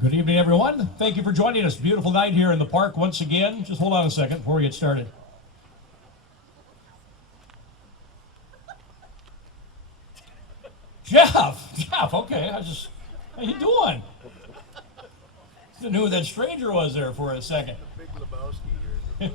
Good evening, everyone. Thank you for joining us. Beautiful night here in the park once again. Just hold on a second before we get started. Jeff, okay. How you doing? I knew who that stranger was there for a second. Big Lebowski here.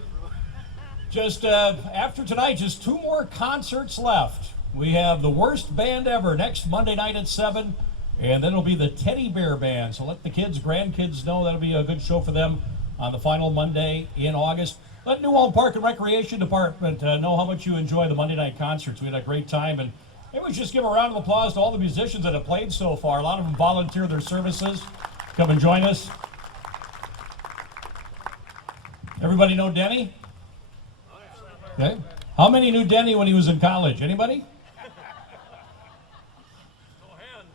Just after tonight, just two more concerts left. We have the worst band ever next Monday night at 7, and then it'll be the Teddy Bear Band. So let the kids, grandkids know that'll be a good show for them on the final Monday in August. Let New Ulm Park and Recreation Department know how much you enjoy the Monday night concerts. We had a great time, and maybe we should just give a round of applause to all the musicians that have played so far. A lot of them volunteer their services. Come and join us. Everybody know Denny? Okay. How many knew Denny when he was in college? Anybody?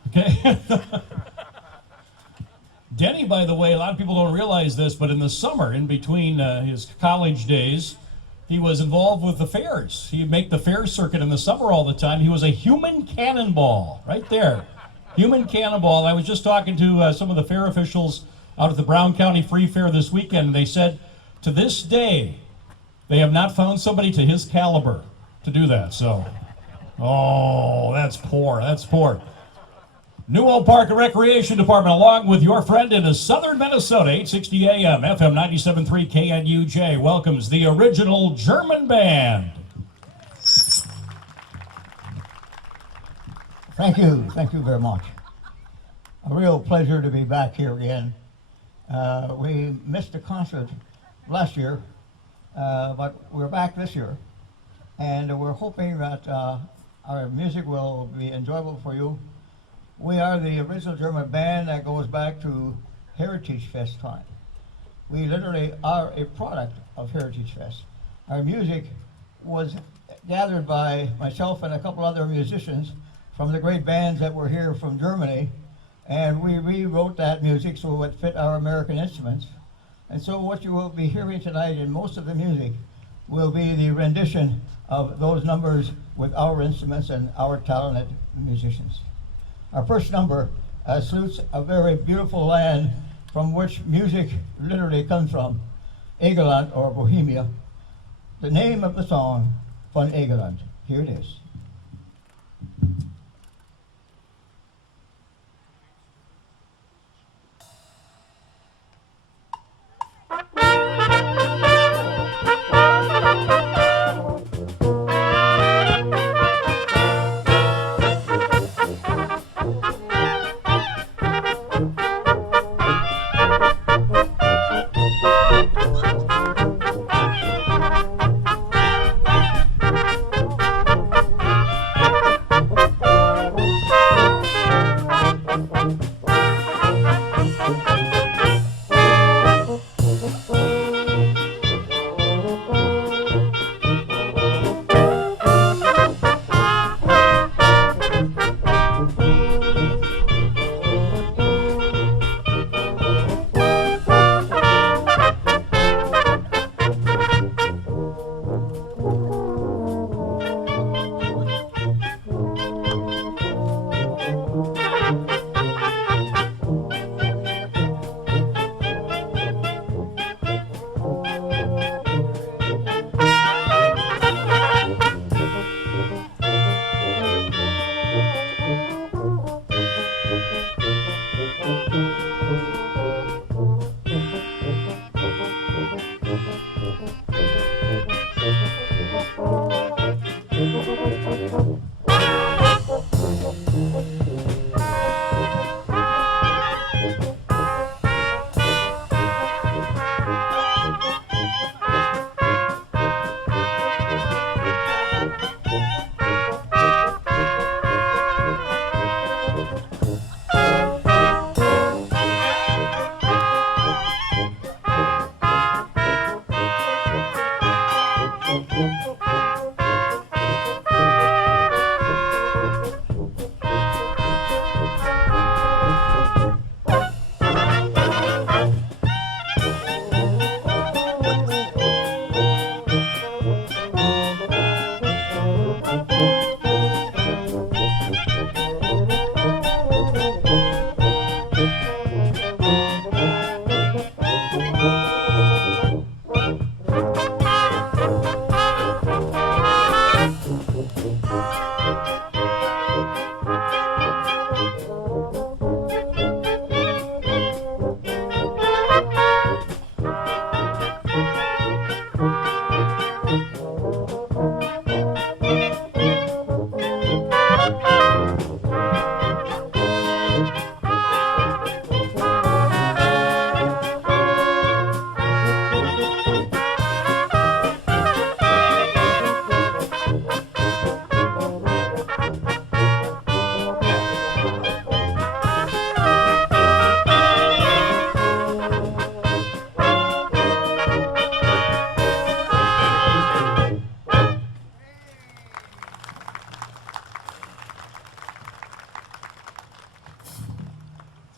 Okay. Denny, by the way, a lot of people don't realize this, but in the summer, in between his college days, he was involved with the fairs. He'd make the fair circuit in the summer all the time. He was a human cannonball, right there. Human cannonball. I was just talking to some of the fair officials out at the Brown County Free Fair this weekend, and they said, to this day, they have not found somebody to his caliber to do that. So, oh, that's poor. That's poor. New Ulm Park and Recreation Department, along with your friend in southern Minnesota, 860 AM, FM 97.3 KNUJ, welcomes the original German band. Thank you very much. A real pleasure to be back here again. We missed a concert last year, but we're back this year, and we're hoping that our music will be enjoyable for you. We are the original German band that goes back to Heritage Fest time. We literally are a product of Heritage Fest. Our music was gathered by myself and a couple other musicians from the great bands that were here from Germany, and we rewrote that music so it fit our American instruments. And so what you will be hearing tonight in most of the music will be the rendition of those numbers with our instruments and our talented musicians. Our first number salutes a very beautiful land from which music literally comes from, Egerland or Bohemia. The name of the song, Von Egerland. Here it is.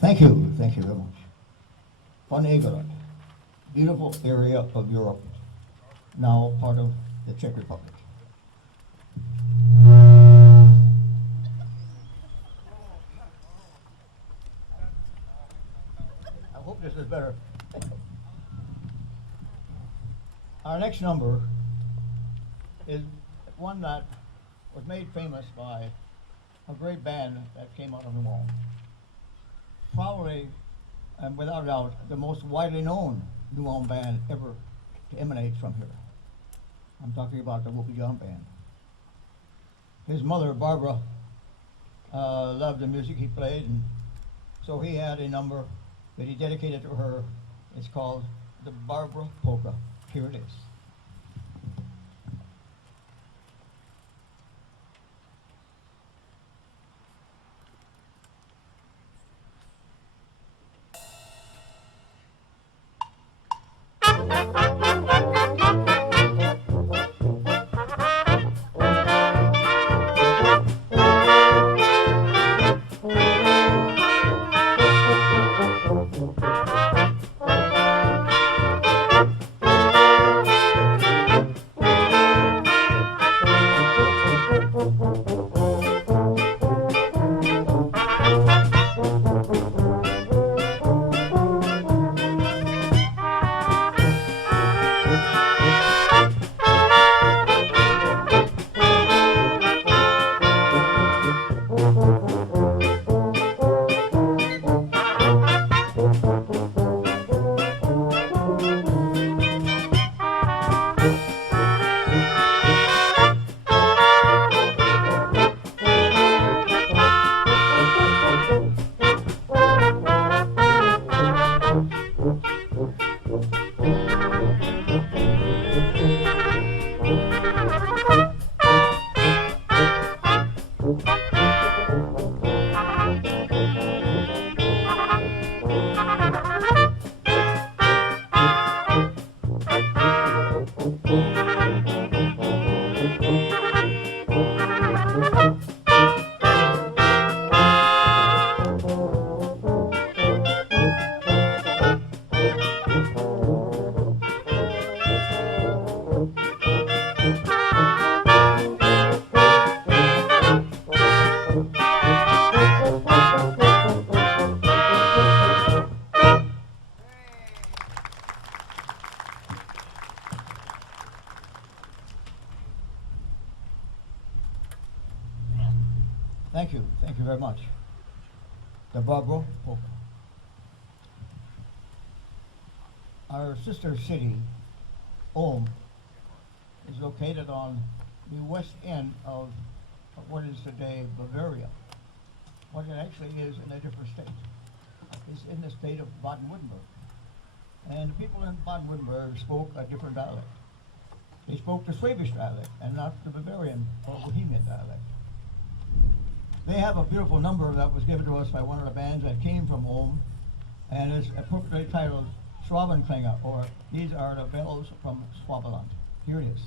Thank you very much. Van Egelen, beautiful area of Europe, now part of the Czech Republic. I hope this is better. Our next number is one that was made famous by a great band that came out of New Ulm. Probably, and without doubt, the most widely known New Ulm band ever to emanate from here. I'm talking about the Whoopi John Band. His mother, Barbara, loved the music he played, and so he had a number that he dedicated to her. It's called the Barbara Polka. Here it is. Thank you very much. The Barbara Polka. Our sister city, Ulm, is located on the west end of what is today Bavaria. What it actually is in a different state. It's in the state of Baden-Württemberg. And the people in Baden-Württemberg spoke a different dialect. They spoke the Swedish dialect and not the Bavarian or Bohemian dialect. They have a beautiful number that was given to us by one of the bands that came from Ulm, and it's appropriately titled Schwabenklinge, or These Are the Bells from Swabaland. Here it is.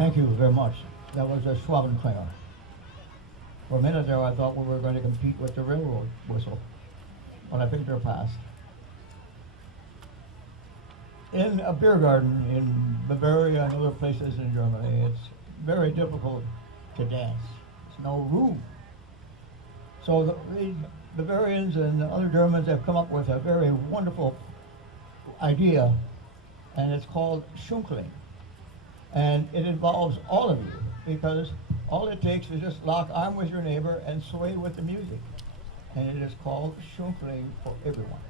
Thank you very much. That was a Schwabenklinger. For a minute there, I thought we were going to compete with the railroad whistle, but I think they're past. In a beer garden in Bavaria and other places in Germany, it's very difficult to dance. There's no room. So the Bavarians and the other Germans have come up with a very wonderful idea, and it's called Schunkling. And it involves all of you, because all it takes is just lock arm with your neighbor and sway with the music. And it is called Schunkling for everyone.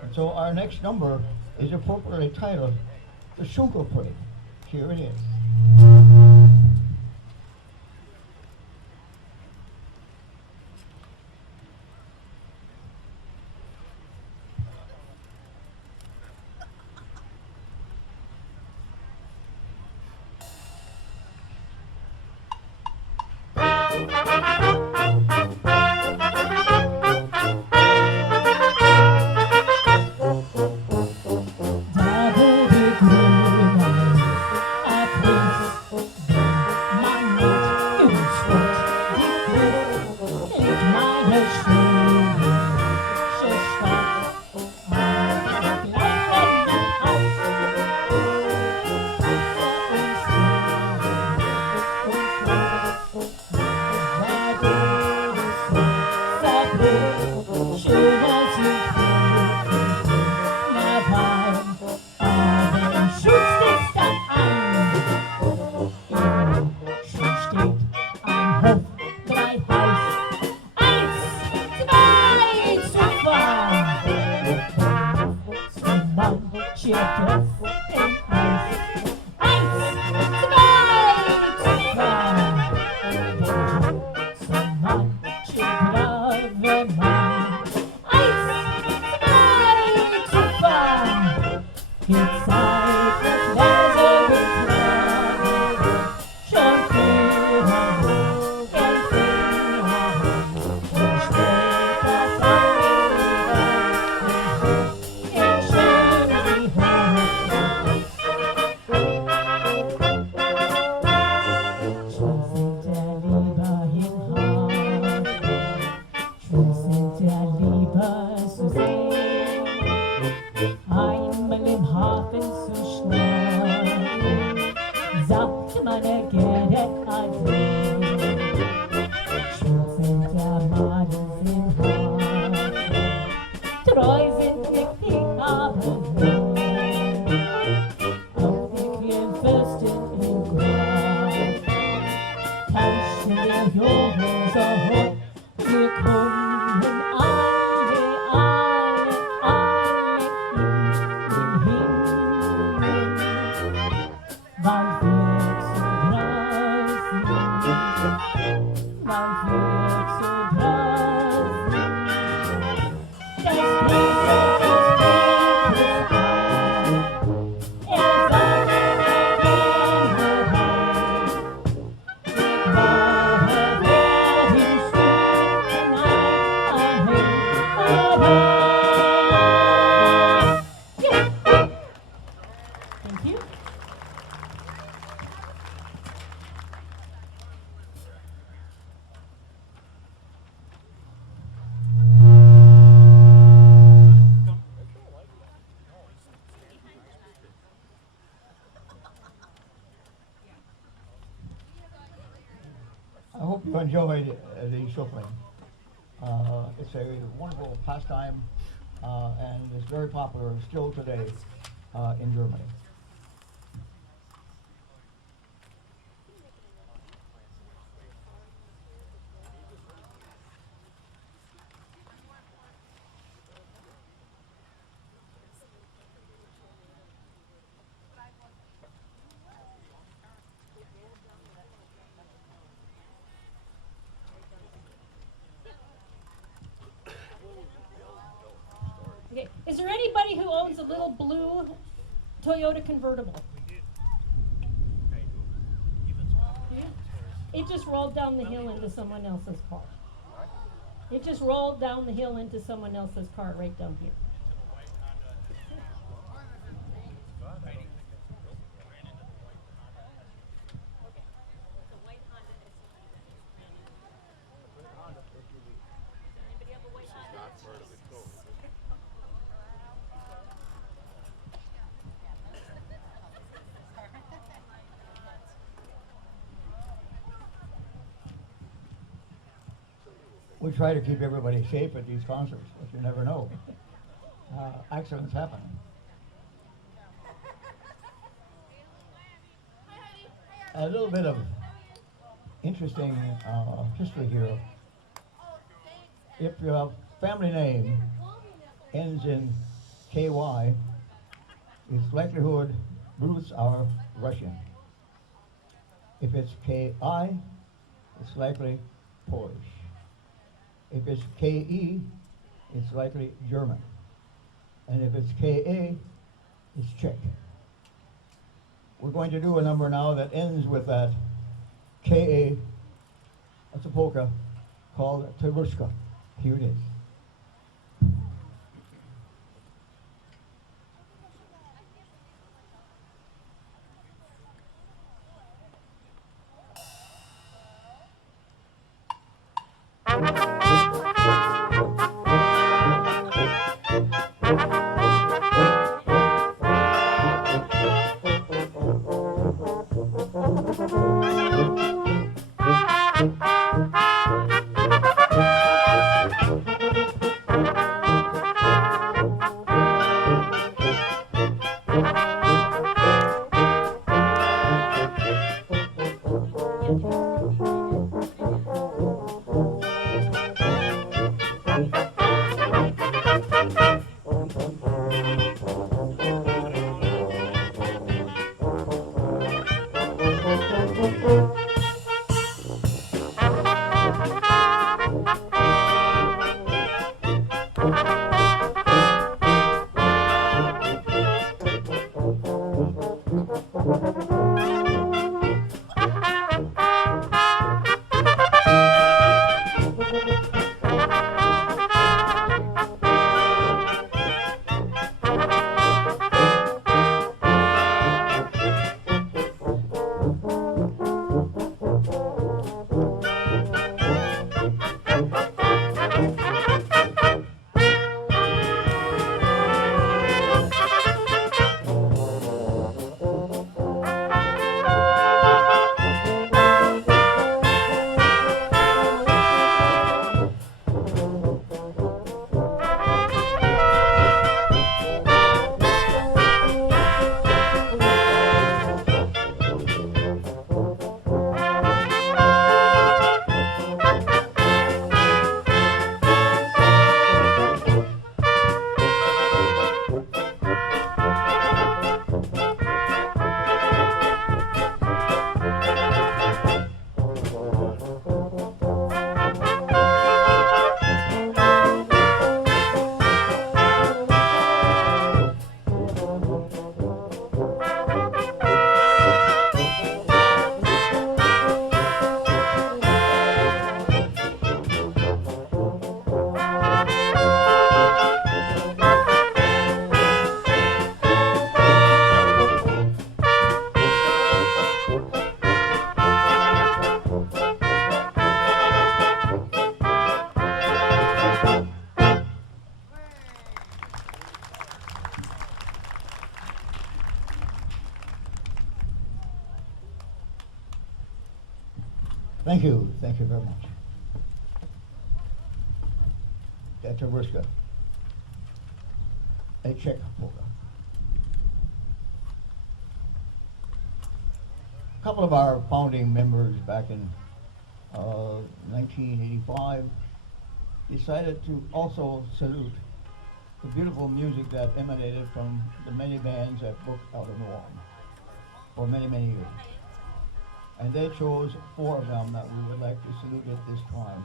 And so our next number is appropriately titled the Schunkelparade. Here it is. I hope you enjoyed the shuffling. It's a wonderful pastime, and it's very popular still today in Germany. Okay. Is there anybody who owns a little blue Toyota convertible? Yeah. It just rolled down the hill into someone else's car. It just rolled down the hill into someone else's car right down here. We try to keep everybody safe at these concerts, but you never know. Accidents happen. A little bit of interesting history here. If your family name ends in KY, its likelihood roots are Russian. If it's KI, it's likely Polish. If it's KE, it's likely German. And if it's KA, it's Czech. We're going to do a number now that ends with that KA. That's a polka called Tarushka. Here it is. Thank you very much. That's a Ruska, a Czech polka. A couple of our founding members back in 1985 decided to also salute the beautiful music that emanated from the many bands that booked out of New Orleans for many, many years. And they chose 4 of them that we would like to salute at this time.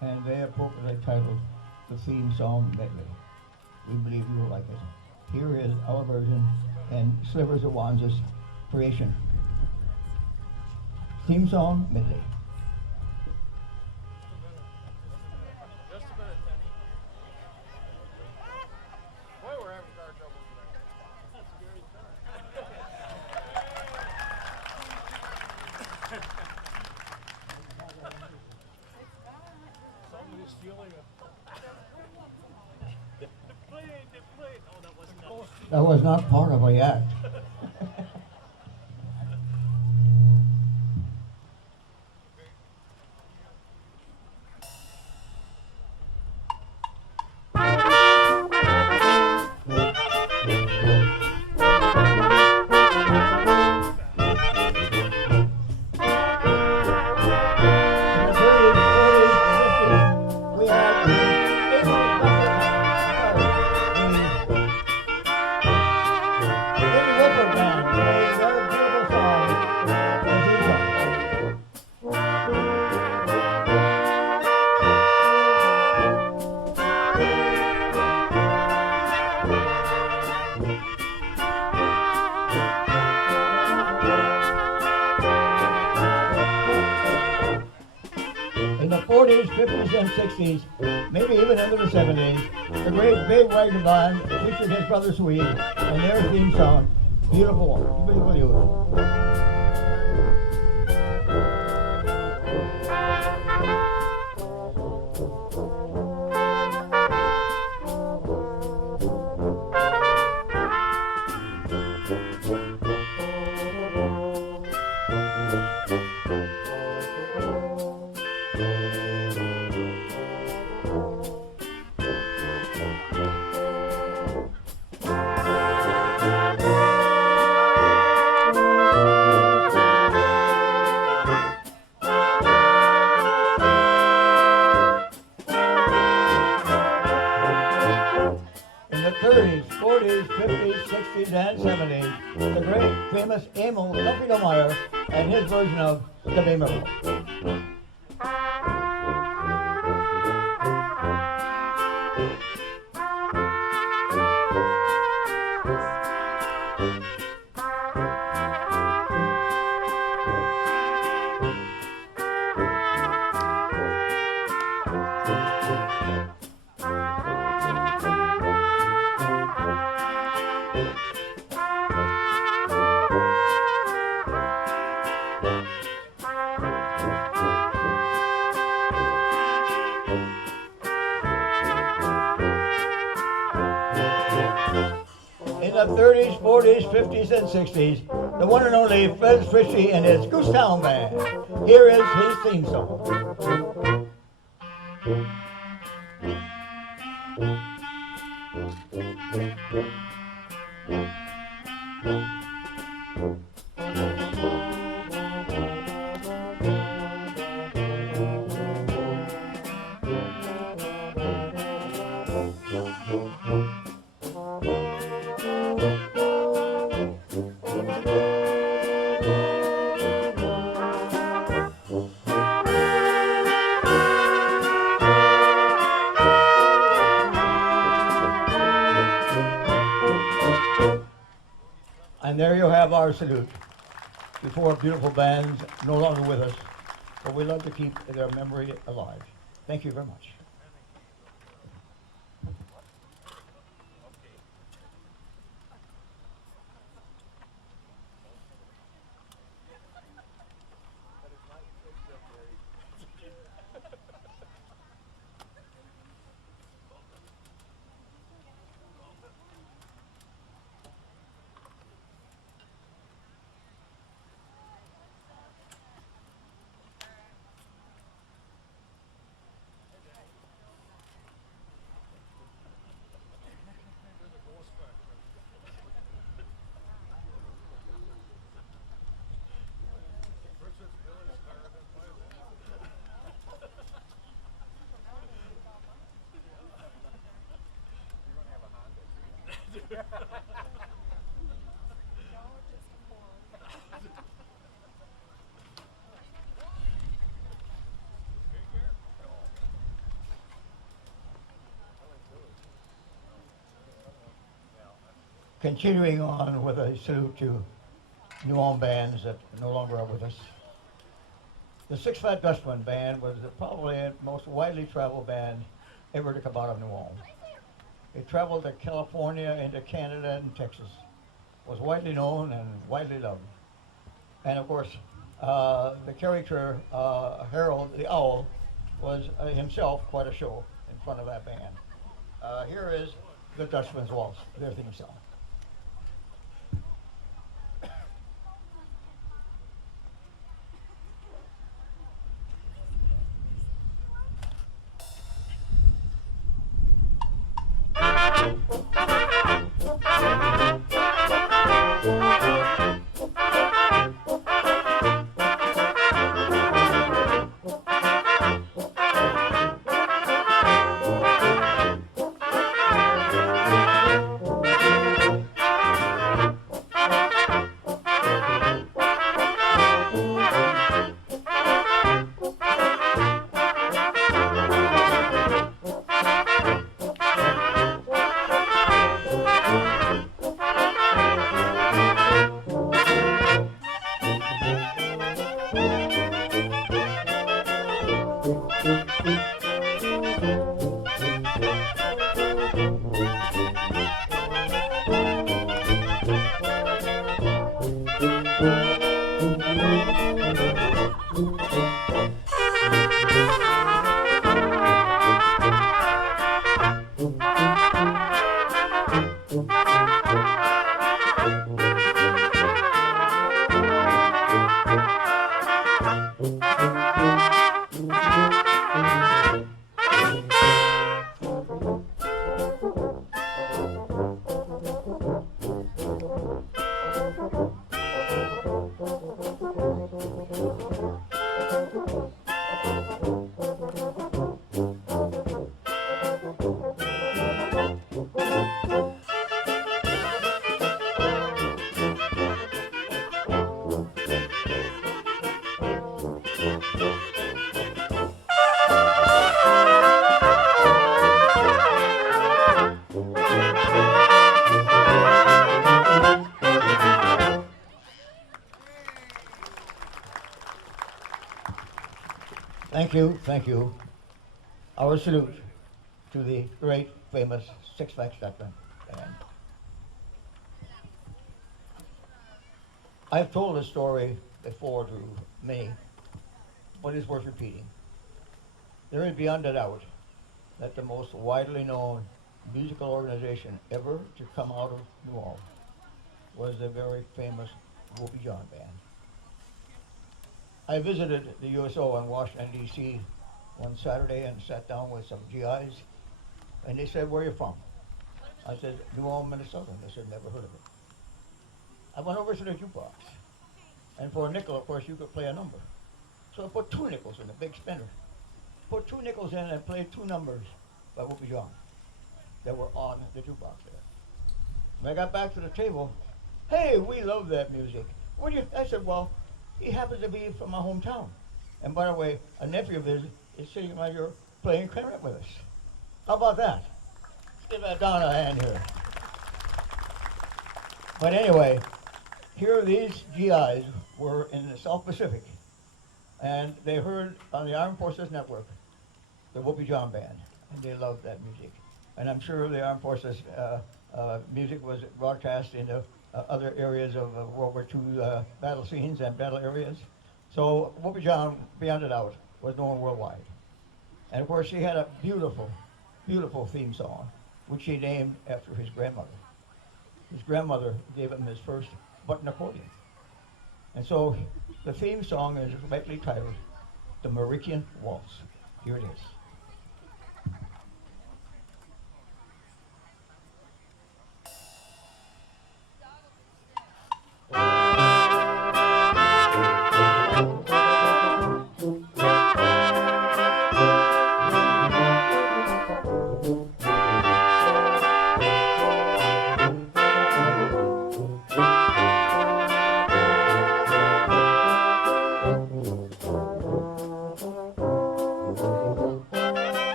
And they appropriately titled the theme song medley. We believe you will like it. Here is our version and Slivers of Wanza's creation. Theme song medley. Just a minute, Teddy. Boy, we're having car trouble today. That's a scary car. Somebody's stealing a... the plane. Oh, that wasn't that. That was not part of a act. 40s, 50s, and 60s, maybe even into the 70s, the great Big Wagon Band featured his brother Sweet and their theme song, Beautiful, Beautiful Youth. In the 30s, 40s, 50s, 60s, and 70s, the great famous Emil Tuffy Meyer and his version of The Bay Miracle. In the 30s, 40s, 50s, and 60s, the one and only Fez Frischi and his Goose Town Band. Here is his theme song. And there you have our salute to four beautiful bands no longer with us, but we love to keep their memory alive. Thank you very much. Continuing on with a salute to New Ulm bands that no longer are with us. The Six Fat Dustmen Band was probably the most widely traveled band ever to come out of New Ulm. It traveled to California, into Canada and Texas. Was widely known and widely loved. And of course, the character Harold the Owl was himself quite a show in front of that band. Here is the Dustmen's Waltz, their theme song. Thank you. Our salute to the great, famous Six Flags Stepper band. I've told this story before to many, but it's worth repeating. There is beyond a doubt that the most widely known musical organization ever to come out of New Orleans was the very famous Whoopie John Band. I visited the USO in Washington, D.C. one Saturday and sat down with some GIs, and they said, "Where are you from?" I said, "New Orleans, Minnesota." They said, "Never heard of it." I went over to the jukebox, and for a nickel, of course, you could play a number. So I put 2 nickels in a big spinner. Put 2 nickels in and played 2 numbers by Whoopie John that were on the jukebox there. When I got back to the table, "Hey, we love that music. What do you?" I said, "Well, he happens to be from my hometown. And by the way, a nephew of his is sitting right here playing clarinet with us. How about that? Let's give Donna a hand here." But anyway, here these GIs were in the South Pacific, and they heard on the Armed Forces Network the Whoopie John Band, and they loved that music. And I'm sure the Armed Forces music was broadcast into other areas of World War II battle scenes and battle areas. So Whoopie John, beyond a doubt, was known worldwide. And of course, she had a beautiful, beautiful theme song, which she named after his grandmother. His grandmother gave him his first button accordion. And so the theme song is rightly titled The Marikian Waltz. Here it is.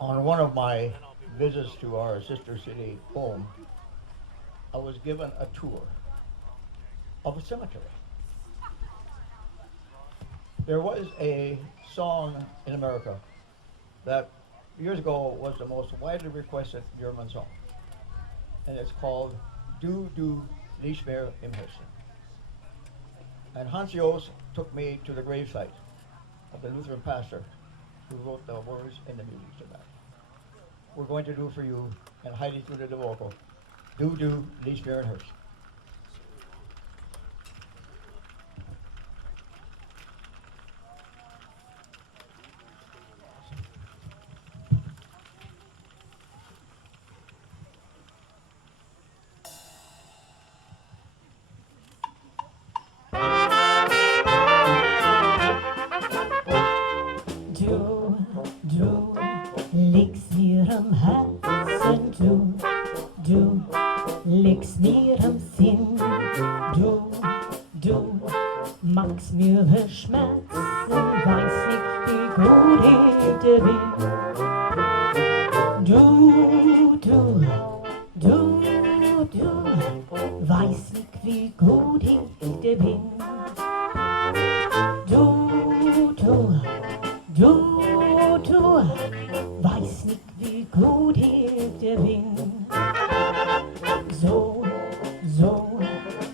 On one of my visits to our sister city home, I was given a tour of a cemetery. There was a song in America that years ago was the most widely requested German song, and it's called Du Du liebst mir im Herzen. And Hans Jost took me to the gravesite of the Lutheran pastor who wrote the words and the music to that. We're going to do for you, and Heidi through the vocal, Du Du liebst mir im Herzen. Du liegst mir am Herzen, du liegst mir am Sinn, du magst mir verschmerzen, weiß nicht, wie gut ich dir bin. Du weiß nicht, wie gut ich dir bin. Du weiß nicht, wie gut ich dir bin. So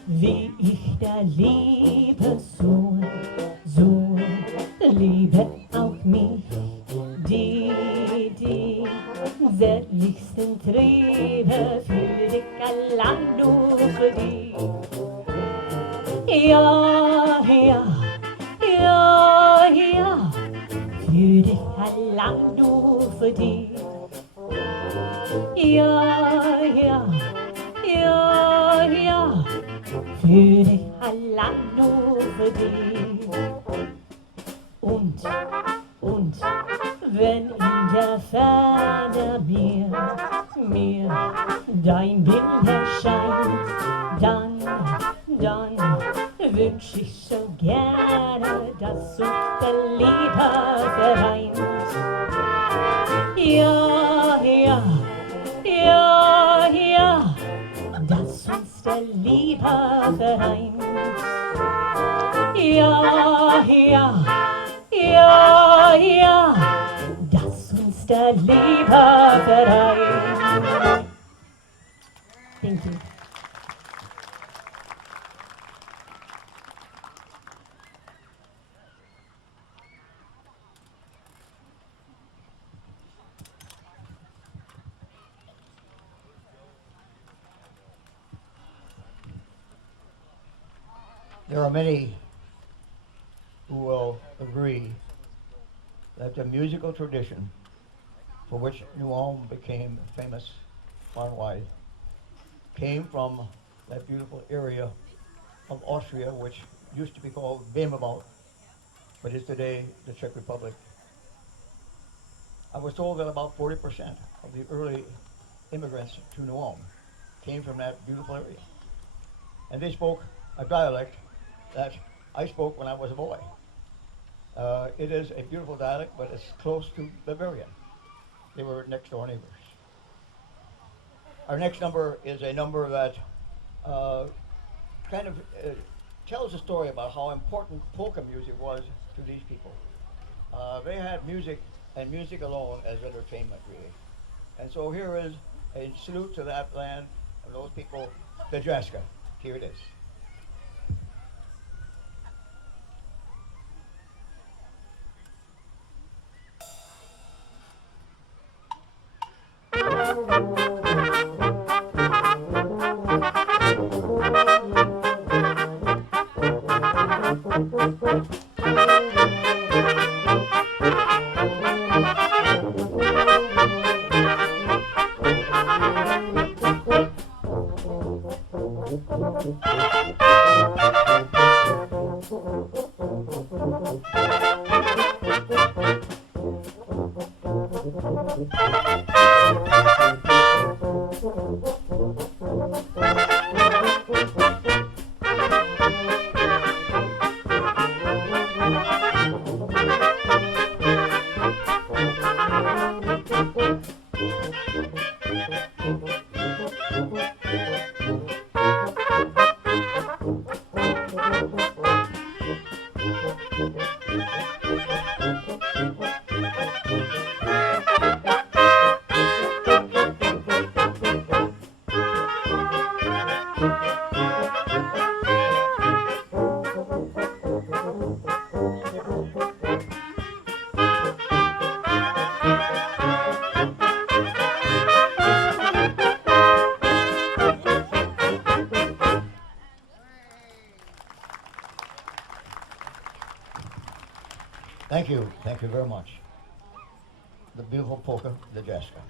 wie ich da liebe, so liebe auch mich die zärtlichsten Triebe für dich, allein nur für dich. Ja, für dich, allein nur für dich. Ja, für dich, allein nur für dich. Und wenn in der Ferne mir dein Bild erscheint, dann wünsch ich so gerne, dass uns der Liebe vereint. Ja, dass uns der Liebe vereint. Ja, dass uns der Liebe vereint. Thank you. There are many who will agree that the musical tradition for which New Ulm became famous far and wide came from that beautiful area of Austria, which used to be called Böhmerwald, but is today the Czech Republic. I was told that about 40% of the early immigrants to New Ulm came from that beautiful area. And they spoke a dialect that I spoke when I was a boy. It is a beautiful dialect, but it's close to Bavarian. They were next door neighbors. Our next number is a number that tells a story about how important polka music was to these people. They had music and music alone as entertainment, really. And so here is a salute to that land and those people, Pedraska. Here it is. Thank you very much. The beautiful polka, the Jessica.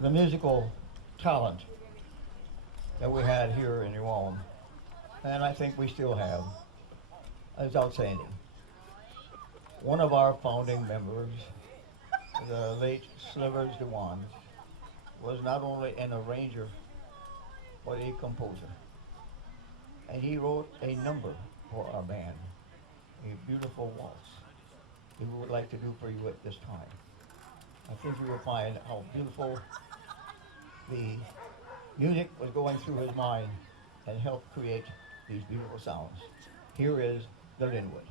The musical talent that we had here in New Ulm, and I think we still have, is outstanding. One of our founding members, the late Slivers Dewan, was not only an arranger, but a composer. And he wrote a number for our band, a beautiful waltz he would like to do for you at this time. I think you will find how beautiful the music was going through his mind and helped create these beautiful sounds. Here is the Linwood.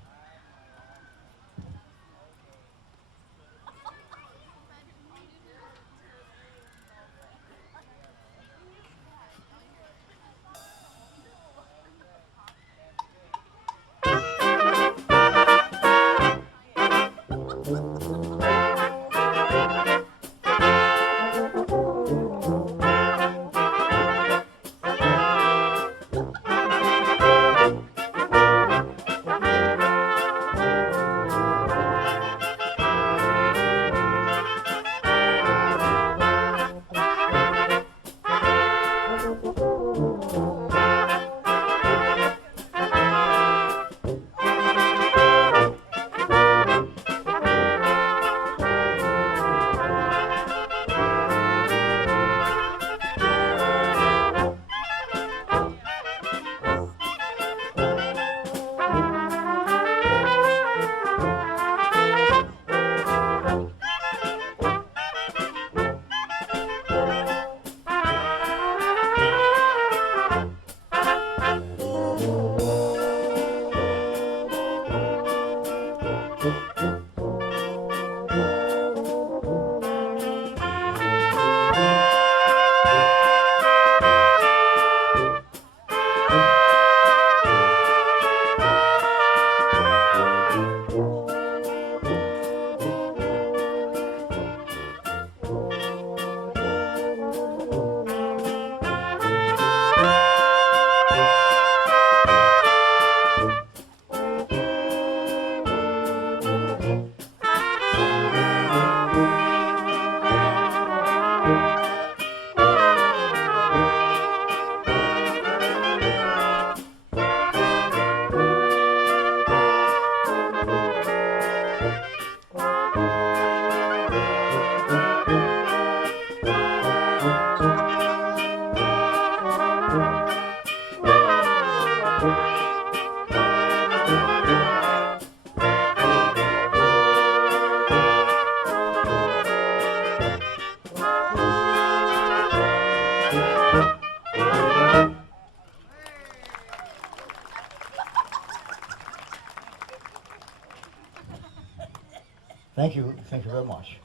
Thank you very much.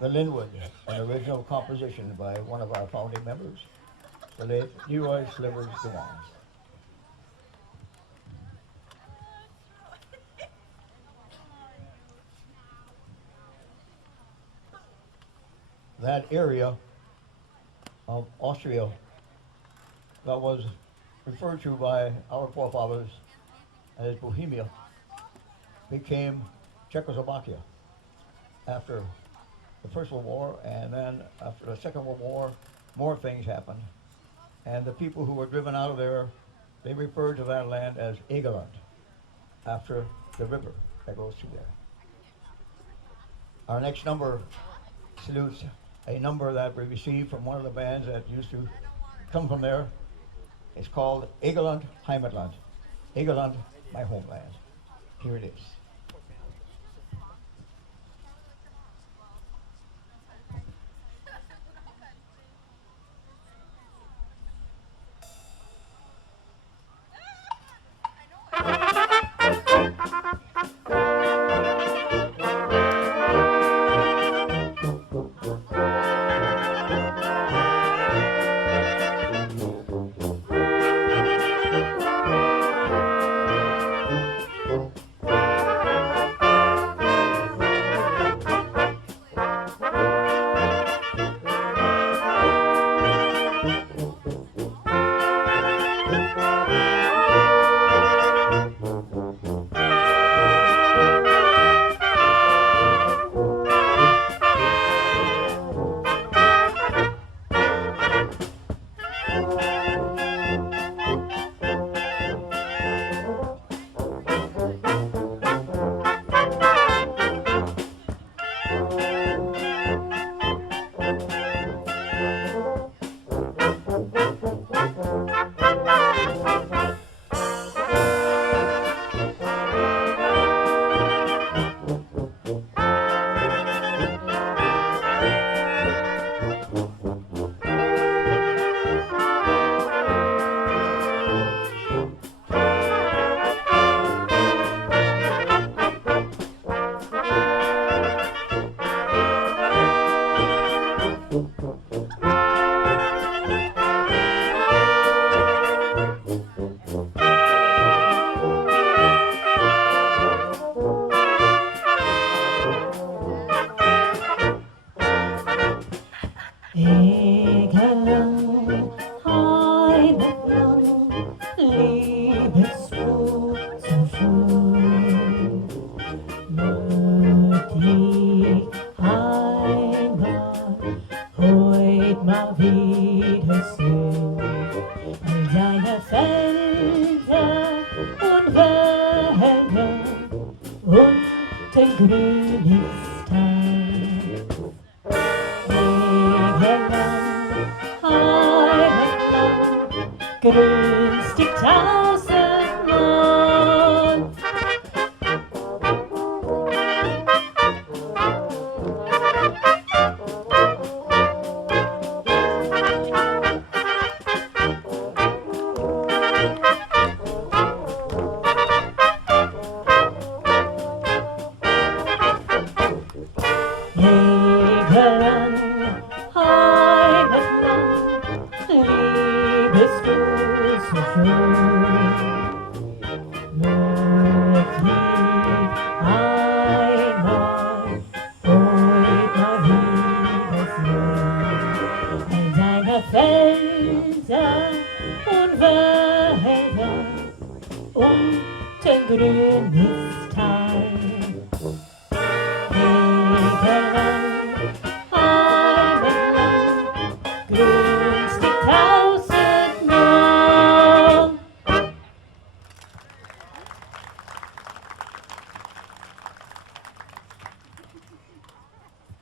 The Linwood, an original composition by one of our founding members, the late Leroy Slivers Dewan. That area of Austria that was referred to by our forefathers as Bohemia became Czechoslovakia after the First World War, and then after the Second World War, more things happened. And the people who were driven out of there they refer to that land as Egeland, after the river that goes through there. Our next number salutes a number that we received from one of the bands that used to come from there. It's called Egeland Heimatland. Egeland, my homeland. Here it is.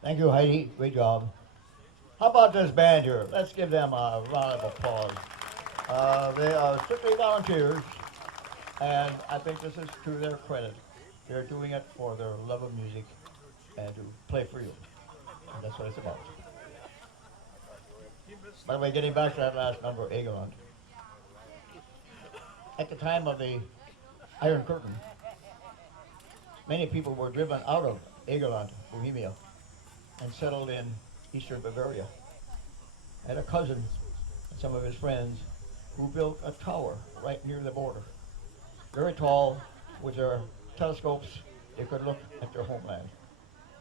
Thank you, Heidi. Great job. How about this band here? Let's give them a round of applause. They are strictly volunteers, and I think this is to their credit. They're doing it for their love of music and to play for you. And that's what it's about. By the way, getting back to that last number, Egeland. At the time of the Iron Curtain, many people were driven out of Egeland, Bohemia, and settled in eastern Bavaria. I had a cousin and some of his friends who built a tower right near the border. Very tall, with their telescopes, they could look at their homeland,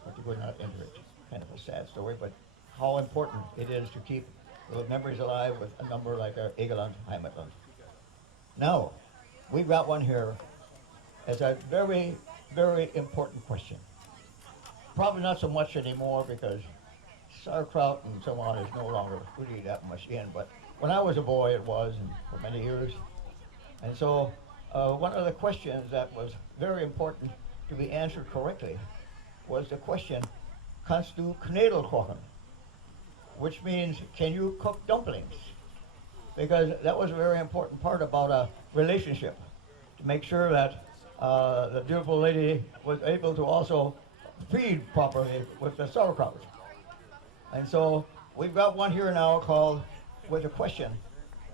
but they could not enter it. Kind of a sad story, but how important it is to keep those memories alive with a number like our Egeland Heimatland. Now, we've got one here as a very, very important question. Probably not so much anymore because sauerkraut and so on is no longer really that much in, but when I was a boy it was, and for many years. And so one of the questions that was very important to be answered correctly was the question, kannst du Knödel kochen? Which means, can you cook dumplings? Because that was a very important part about a relationship, to make sure that the beautiful lady was able to also feed properly with the sauerkraut. And so we've got one here now called, with a question,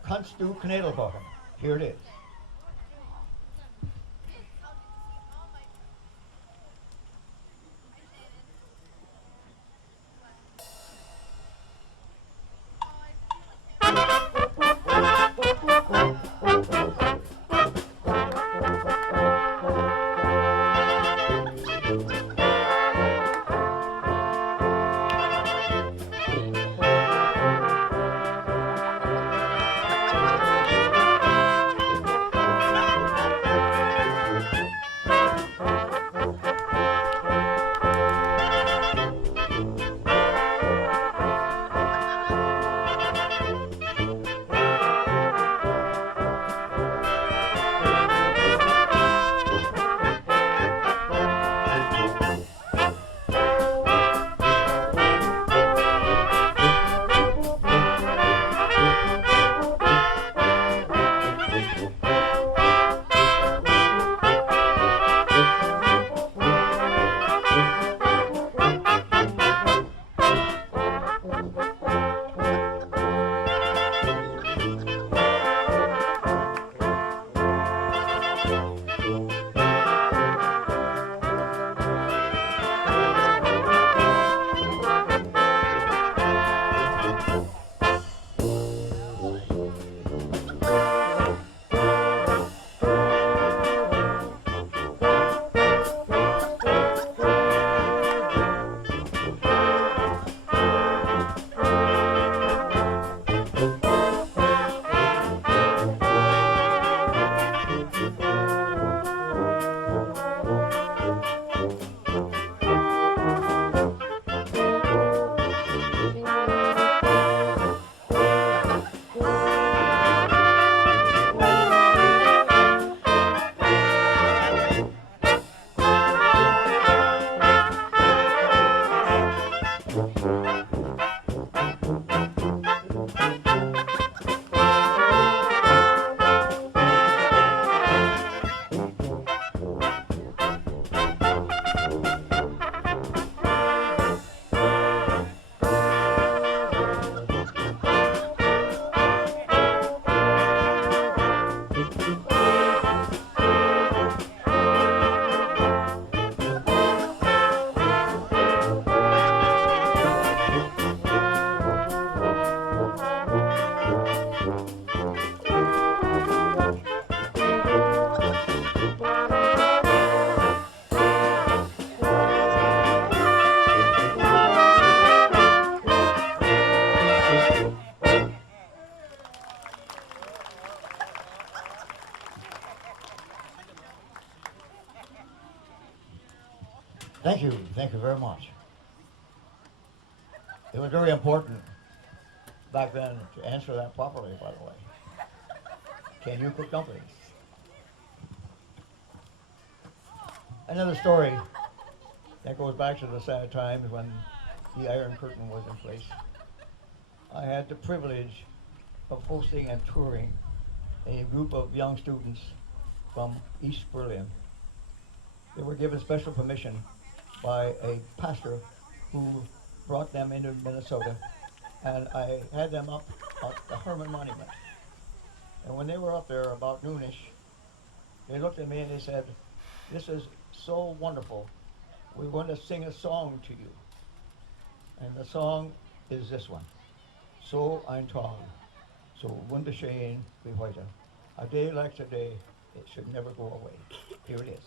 kannst du Knödel kochen? Here it is. Thank you very much. It was very important back then to answer that properly, by the way. Can you cook dumplings? Another story that goes back to the sad times when the Iron Curtain was in place. I had the privilege of hosting and touring a group of young students from East Berlin. They were given special permission by a pastor who brought them into Minnesota, and I had them up at the Herman Monument. And when they were up there about noonish, they looked at me and they said, "This is so wonderful. We want to sing a song to you." And the song is this one. So ein Tag, so wunderschön wie heute. A day like today, it should never go away. Here it is.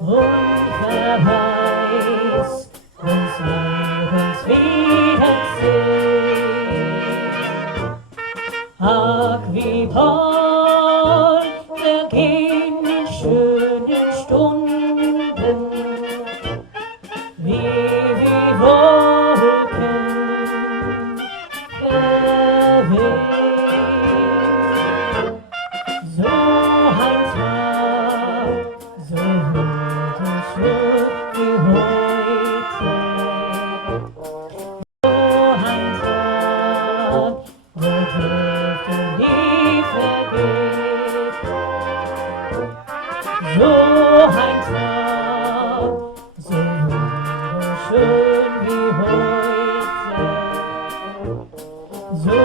und wer weiß, uns nirgends wiedersehen. Ach, wie bald vergehen die schönen Stunden, wie Wolken verweht. So ein Tag, so wunderschön wie heute. So ein Tag, der dürfte nie vergehen. So ein Tag, so wunderschön wie heute. So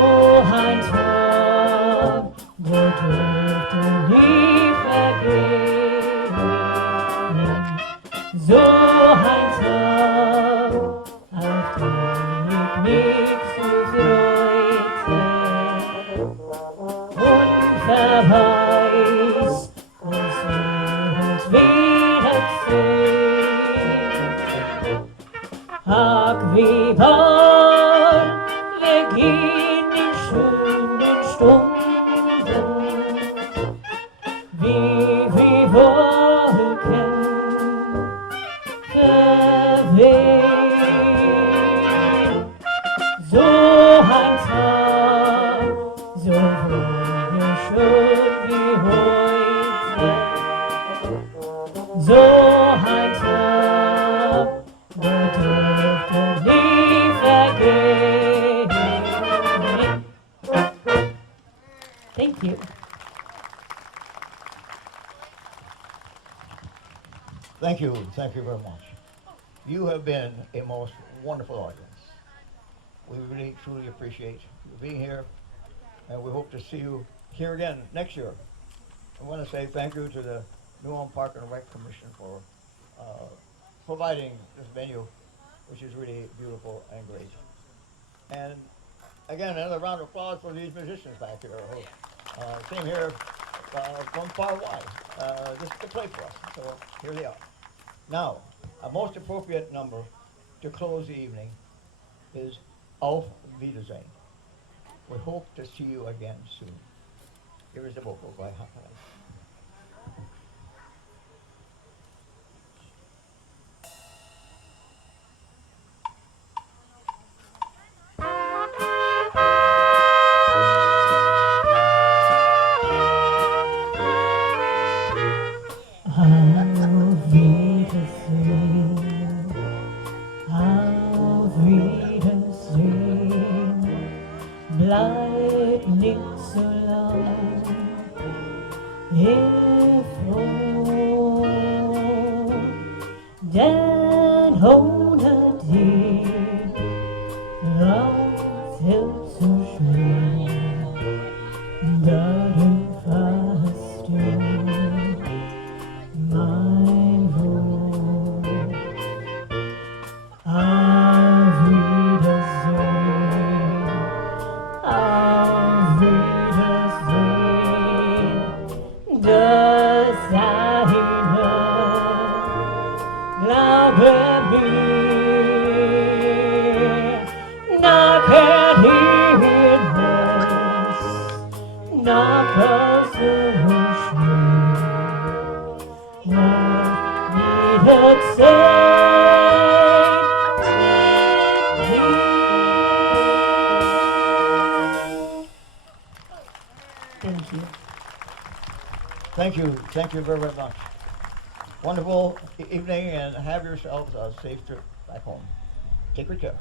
ein Tag, der dürfte nie vergehen. So ein Tag, auf den ich mich so freute. Und wer weiß, uns nirgends wiedersehen. Ach, wie bald vergehen die schönen Stunden, wie Wolken verwehen. So ein Tag, so wunderschön wie heute. So ein Tag, der dürfte nie vergehen. Thank you. Thank you very much. You have been a most wonderful audience. We really, truly appreciate you being here, and we hope to see you here again next year. I want to say thank you to the New Ulm Park and Rec Commission for providing this venue, which is really beautiful and great. And again, another round of applause for these musicians back here who came here from far wide just to play for us. So here they are. Now, a most appropriate number to close the evening is Auf Wiedersehen. We hope to see you again soon. Here is the vocal by Hakarai. Auf Wiedersehen, bleib nicht so lang hier froh, denn ohne dich raus hilft so schön, da du warst du mein Wohl. Auf Wiedersehen, auf Wiedersehen, das eine, glaube mir, nachher jedes, nachher so schön, auf Wiedersehen. Thank you. Thank you very, very much. Wonderful evening, and have yourselves a safe trip back home. Take good care.